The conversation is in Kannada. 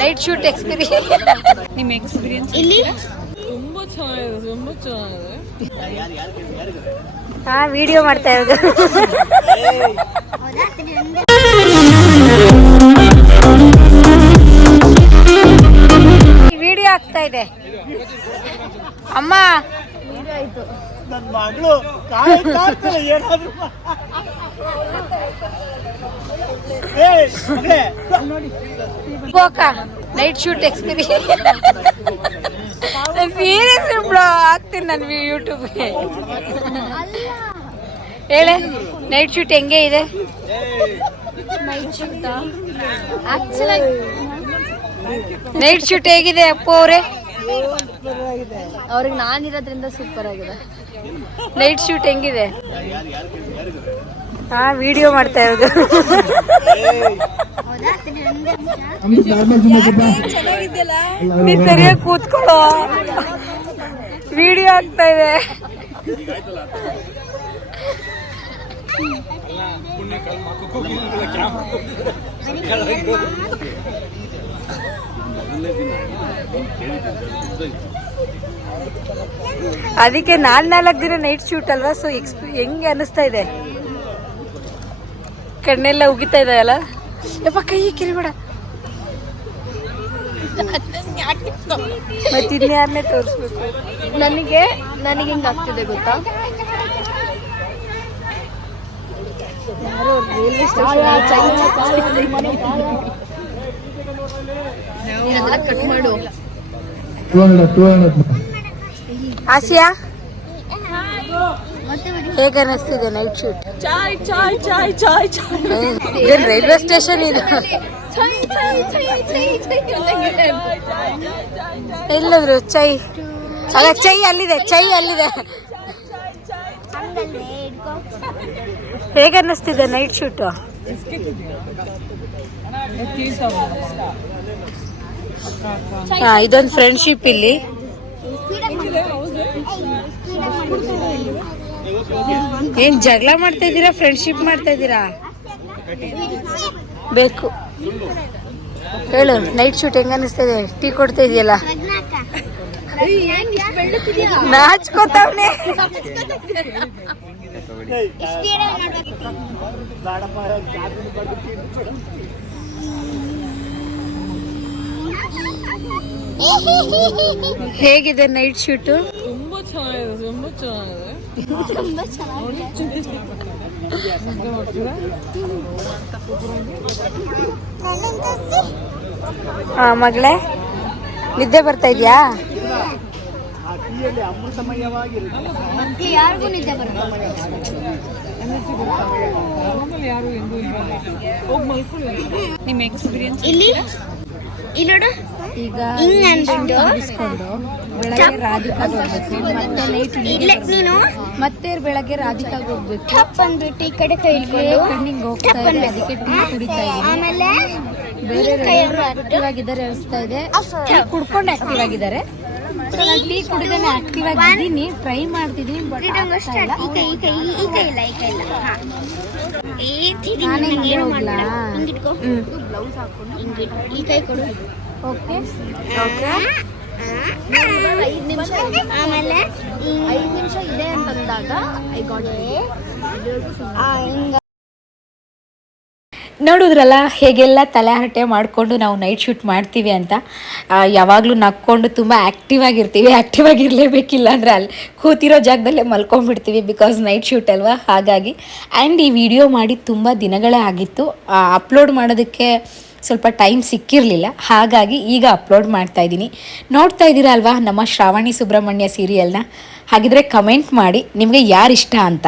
ನೈಟ್ ಶೂಟ್ ಎಕ್ಸ್ಪೀರಿಯನ್ಸ್ ನಿಮ್ಮ ಎಕ್ಸ್ಪೀರಿಯನ್ಸ್ ಇಲ್ಲಿ? ತುಂಬಾ ಚೆನ್ನಾಗಿದೆ ತುಂಬಾ ಚೆನ್ನಾಗಿದೆ. ಹಾ ವಿಡಿಯೋ ಮಾಡ್ತಾ ಇರೋದು. ವಿಡಿಯೋ ಆಗ್ತಾ ಇದೆ. ಅಮ್ಮ. ನನ್ನ ಮಗಳು ಏನಾದ್ರು ಹೋಕ ನೈಟ್ ಶೂಟ್ ಎಕ್ಸ್ಪೀರಿಯನ್ಸ್ ಸೀರಿಯಸ್ ಆಗ್ತೀನಿ ನಾನು ಯೂಟ್ಯೂಬ್ಗೆ ಹೇಳೆ ನೈಟ್ ಶೂಟ್ ಹೆಂಗೆ ಇದೆ? ನೈಟ್ ಶೂಟ್ ಹೇಗಿದೆ ಅಪ್ಪ ಅವರೇ? ಅವ್ರಿಗೆ ನಾನಿರೋದ್ರಿಂದ ಸೂಪರ್ ಆಗಿದೆ. ನೈಟ್ ಶೂಟ್ ಹೆಂಗಿದೆ? ಹಾ ವಿಡಿಯೋ ಮಾಡ್ತಾ ಇರೋದು. ನೀನ್ ಸರಿಯಾಗಿ ಕೂತ್ಕೊಳ್ಳೋ. ವಿಡಿಯೋ ಆಗ್ತಾ ಇದೆ. ಅದಕ್ಕೆ ನಾಲ್ ನಾಲ್ಕು ದಿನ ನೈಟ್ ಶೂಟ್ ಅಲ್ವಾ? ಸೊ ಎಕ್ಸ್ ಹೆಂಗೆ ಅನಿಸ್ತಾ ಇದೆ? ಕಣ್ಣೆಲ್ಲ ಉಗಿತಾ ಇದೆ ಅಲ್ಲ ಯಪ್ಪ ಕೈ ಕಿರಿಬೇಡ ಮತ್ತೆ ಇನ್ಯಾರನ್ನೇ ತೋರಿಸ್ಬೇಕು? ನನಗೆ ನನಗೆ ಹಿಂಗೆ ಆಗ್ತಿದೆ ಗೊತ್ತಾ? ರೈಲ್ವೆ ಸ್ಟೇಷನ್ ಕಟ್ ಮಾಡು. ಆಸಿಯಾ? ಹೇಗೆ ಅನಿಸ್ತಿದೆ ನೈಟ್ ಶೂಟ್ ಚಾಯ್ ಚಾಯ್ ಚಾಯ್ ಚಾಯ್ ಚಾಯ್. ಏನ್ ರೈಲ್ವೆ ಸ್ಟೇಷನ್ ಇದು? ಎಲ್ಲದ್ರು ಚೈ ಅಲ್ಲ ಚೈ ಅಲ್ಲಿದೆ ಚೈ ಅಲ್ಲಿದೆ. ಹೇಗೆ ಅನ್ನಿಸ್ತಿದೆ ನೈಟ್ ಶೂಟ್ ಹಾ ಇದೊಂದು ಫ್ರೆಂಡ್ಶಿಪ್ ಇಲ್ಲಿ. ಏನ್ ಜಗಳ ಮಾಡ್ತಾ ಇದ್ದೀರಾ? ಫ್ರೆಂಡ್ಶಿಪ್ ಮಾಡ್ತಾ ಇದ್ದೀರಾ? ಬೇಕು. ಹೇಳು ನೈಟ್ ಶೂಟ್ ಹೆಂಗ ಅನಿಸ್ತದೆ? ಟೀ ಕೊಡ್ತಾ ಇದೆಯಲ್ಲ? ನಾಚ್ಕೋತಾವ್ನೆ. ಹೇಗಿದೆ ನೈಟ್ ಶೂಟು ತುಂಬಾ ಚೆನ್ನಾಗಿದೆ ತುಂಬಾ ಚೆನ್ನಾಗಿದೆ. ಹಾ ಮಗಳೇ ನಿದ್ದೆ ಬರ್ತಾ ಇದೆಯಾ? ಆ ಟೀಯಲ್ಲಿ ಅಮೃತಮಯವಾಗಿರುತ್ತೆ ಯಾರಿಗೂ ನಿದ್ದೆ ಇಲ್ಲಿ ಇಲ್ಲಿ ನೋಡು. ಈಗ ಅನ್ಬಿಟ್ಟು ಬೆಳಗ್ಗೆ ರಾಧಿಕಾ ಹೋಗ್ಬೇಕು ಮತ್ತೆ ನೈಟ್ ಇಲ್ಲ ನೀನು? ಮತ್ತೆ ಬೆಳಗ್ಗೆ ರಾಧಿಕಾ ಹೋಗ್ಬೇಕು. ಟಪ್ ಅಂದ್ಬಿಟ್ಟು ಈ ಕಡೆ ಕೈ ಕಣ್ಣಿಂಗ್ ಹೋಗ್ತಾ ಇದೆ. ಅದಕ್ಕೆ ಟೀ ಕುಡಿತಾ ಇದೆ ಆಮೇಲೆ ಬೇರೆ ಆಕ್ಟಿವ್ ಆಗಿದ್ದಾರೆ ಅನಿಸ್ತಾ ಇದೆ. ಟೀ ಕುಡ್ಕೊಂಡು ಆಕ್ಟಿವ್ ಆಗಿದ್ದಾರೆ. ನಾನು ಟೀ ಕುಡಿದೇನೆ ಆಕ್ಟಿವ್ ಆಗಿದ್ದೀನಿ. ಟ್ರೈ ಮಾಡ್ತಿದ್ದೀನಿ ಬಟ್ ಈಗ ಈಗ ಈಗ ಇಲ್ಲ. ಈ ಇಲ್ಲ ನಾನೇ ಹಿಂಗೆ ಹೋಗ್ಲಾ? ಹಿಂಗಿಟ್ಕೋ. ಬ್ಲೌಸ್ ಹಾಕೊಂಡು ಹಿಂಗೆ ಈ ಕೈ ಕೊಡು. ಓಕೆ ಓಕೆ ಐದು ನಿಮಿಷ ಆಮೇಲೆ ಐದು ನಿಮಿಷ ಇದೆ ಅಂತಂದಾಗ ಐ ಗಾಟ್ ನೋಡಿದ್ರಲ್ಲ ಹೇಗೆಲ್ಲ ತಲೆಹರಟೆ ಮಾಡಿಕೊಂಡು ನಾವು ನೈಟ್ ಶೂಟ್ ಮಾಡ್ತೀವಿ ಅಂತ ಯಾವಾಗಲೂ ನಕ್ಕೊಂಡು ತುಂಬ ಆ್ಯಕ್ಟಿವ್ ಆಗಿರ್ತೀವಿ. ಆ್ಯಕ್ಟಿವ್ ಆಗಿರಲೇಬೇಕಿಲ್ಲ ಅಂದರೆ ಅಲ್ಲಿ ಕೂತಿರೋ ಜಾಗದಲ್ಲೇ ಮಲ್ಕೊಂಡ್ಬಿಡ್ತೀವಿ ಬಿಕಾಸ್ ನೈಟ್ ಶೂಟ್ ಅಲ್ವಾ? ಹಾಗಾಗಿ ಆ್ಯಂಡ್ ಈ ವಿಡಿಯೋ ಮಾಡಿ ತುಂಬ ದಿನಗಳೇ ಆಗಿತ್ತು. ಅಪ್ಲೋಡ್ ಮಾಡೋದಕ್ಕೆ ಸ್ವಲ್ಪ ಟೈಮ್ ಸಿಕ್ಕಿರಲಿಲ್ಲ, ಹಾಗಾಗಿ ಈಗ ಅಪ್ಲೋಡ್ ಮಾಡ್ತಾ ಇದ್ದೀನಿ. ನೋಡ್ತಾ ಇದ್ದೀರಾ ಅಲ್ವಾ ನಮ್ಮ ಶ್ರಾವಣಿ ಸುಬ್ರಹ್ಮಣ್ಯ ಸೀರಿಯಲ್ನ ಹಾಗಿದ್ರೆ ಕಮೆಂಟ್ ಮಾಡಿ, ನಿಮಗೆ ಯಾರಿಷ್ಟ ಅಂತ?